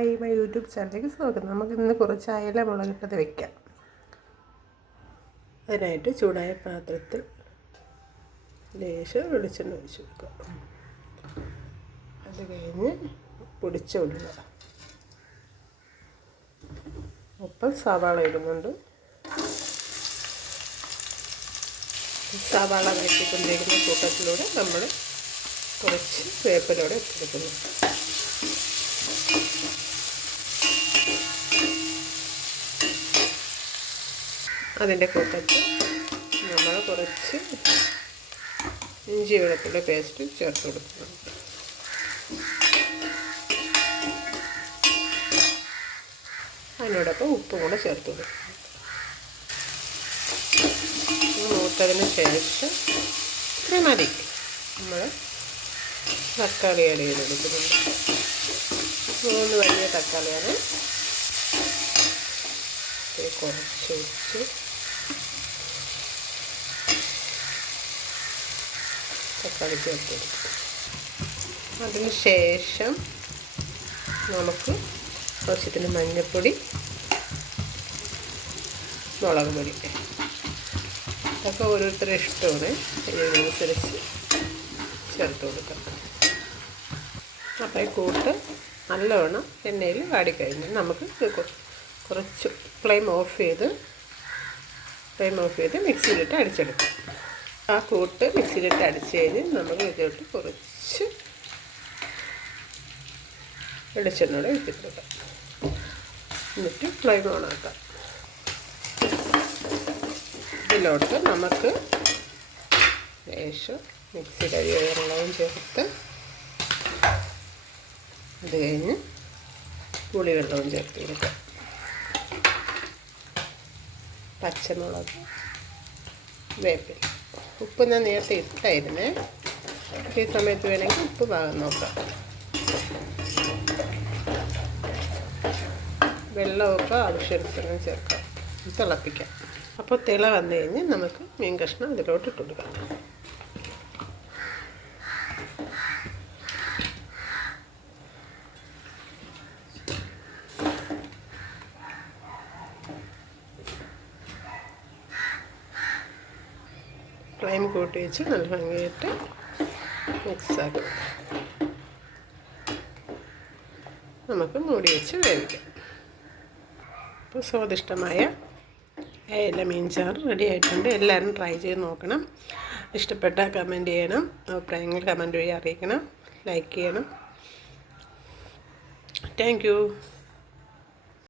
Hi, my YouTube ചാനലിലേക്ക് സ്വാഗതം. നമുക്ക് ഇന്ന് കുറച്ച് അയല മുളകിട്ടത് വെക്കാം. അതിനായിട്ട് ചൂടായ പാത്രത്തിൽ ലേശം വെളിച്ചെണ്ണ ഒഴിച്ച് വെക്കുക. അത് കഴിഞ്ഞ് പൊടിച്ച ഉള്ളിൽ ഒപ്പം സവാള ഇടുന്നുണ്ട്. സവാള വഴറ്റിക്കൊണ്ടിരിക്കുന്ന കൂട്ടത്തിലൂടെ നമ്മൾ കുറച്ച് വേപ്പിലൂടെ ഇട്ടെടുക്കുന്നു. അതിൻ്റെ കൂട്ടത്തിൽ നമ്മൾ കുറച്ച് ഇഞ്ചി വെളുത്തുള്ളി പേസ്റ്റ് ചേർത്ത് കൊടുക്കുന്നുണ്ട്. അതിനോടൊപ്പം ഉപ്പും കൂടെ ചേർത്ത് കൊടുക്കുന്നു. മൂത്തതിന് ശേഷം ഇത്രയും മതി. നമ്മൾ തക്കാളി ആഡ് ചെയ്തെടുക്കുന്നുണ്ട്. 3 വലിയ തക്കാളിയാണ് കുറച്ച് വെച്ച് തക്കാളി ചേർത്ത് കൊടുക്കും. അതിന് ശേഷം നമുക്ക് ആവശ്യത്തിന് മഞ്ഞൾപ്പൊടി, മുളക് പൊടി, ഇതൊക്കെ ഓരോരുത്തരുടെ ഇഷ്ടമാണ്, അതിനനുസരിച്ച് ചേർത്ത് കൊടുക്കാം. അപ്പോൾ ഈ കൂട്ട് നല്ലവണ്ണം എണ്ണയിൽ വാടിക്കഴിഞ്ഞ് നമുക്ക് കുറച്ച് ഫ്ലെയിം ഓഫ് ചെയ്ത് മിക്സിയിലിട്ട് അടിച്ചെടുക്കാം. ആ കൂട്ട് മിക്സിയിലിട്ട് അടിച്ച് കഴിഞ്ഞ് നമുക്ക് ഇതിലോട്ട് കുറച്ച് വെളിച്ചെണ്ണ ഒഴിച്ച് കൊടുക്കാം. എന്നിട്ട് ഫ്ലെയിം ഓണാക്കാം. ഇതിലോട്ട് നമുക്ക് ലേശം മിക്സിയുടെ വെള്ളവും ചേർത്ത് അത് കഴിഞ്ഞ് പുളിവെള്ളവും ചേർത്ത് കൊടുക്കാം. പച്ചമുളക്, വേപ്പില, ഉപ്പ് ഞാൻ നേരത്തെ ഇട്ടായിരുന്നേ. ഈ സമയത്ത് വേണമെങ്കിൽ ഉപ്പ് പാകം നോക്കാം. വെള്ളമൊക്കെ ആവശ്യാനുസരണം ചേർക്കാം. തിളപ്പിക്കാം. അപ്പോൾ തിള വന്നു കഴിഞ്ഞ് നമുക്ക് മീൻ കഷ്ണം ഇതിലോട്ട് ഇട്ട് കൊടുക്കാം. ഫ്ലെയിം കൂട്ടി വെച്ച് നല്ല ഭംഗിയായിട്ട് മിക്സാക്കും. നമുക്ക് മൂടി വെച്ച് വേവിക്കാം. അപ്പോൾ സ്വാദിഷ്ടമായ അയല മീൻ ചാറ് റെഡി ആയിട്ടുണ്ട്. എല്ലാവരും ട്രൈ ചെയ്ത് നോക്കണം. ഇഷ്ടപ്പെട്ടാൽ കമൻറ്റ് ചെയ്യണം. അഭിപ്രായങ്ങൾ കമൻറ്റ് വഴി അറിയിക്കണം. ലൈക്ക് ചെയ്യണം. Thank you.